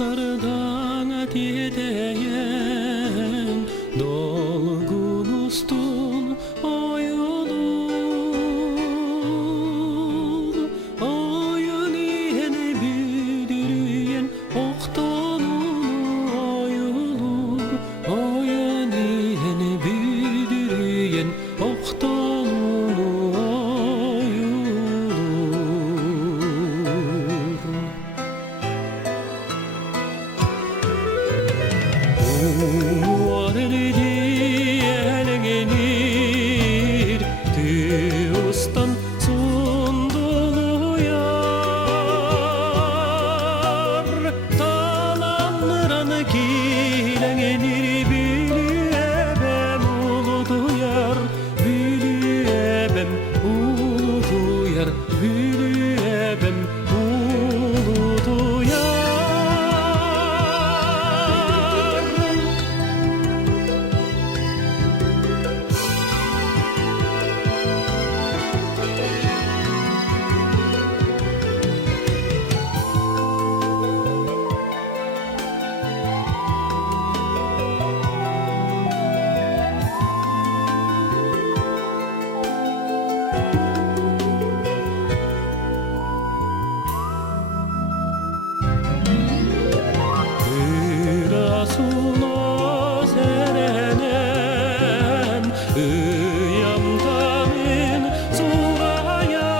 sardan atiyeyen dolgun ustun oyulur oyun yeni bildiren oktanun oyulur oyun yeni bildiren oktanun Muarelediyenir Tüstan sunduluyar Talanıran kilengenir Biliyebem uluduyar Biliyebem uluduyar Biliyebem uluduyar Rasuna serenen Iyamdamin surayar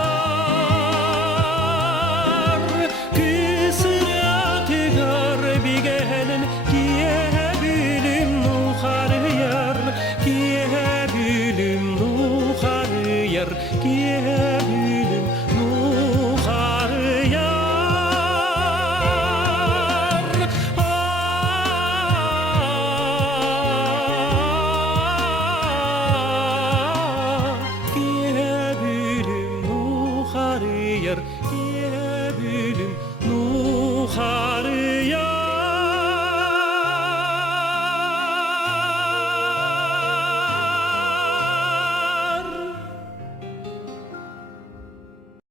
Kısrati garbi gelen Kiyebilim nuhariyar Kiyebilim nuhariyar Kiyebilim nuhariyar Kiyebilim nuhariyar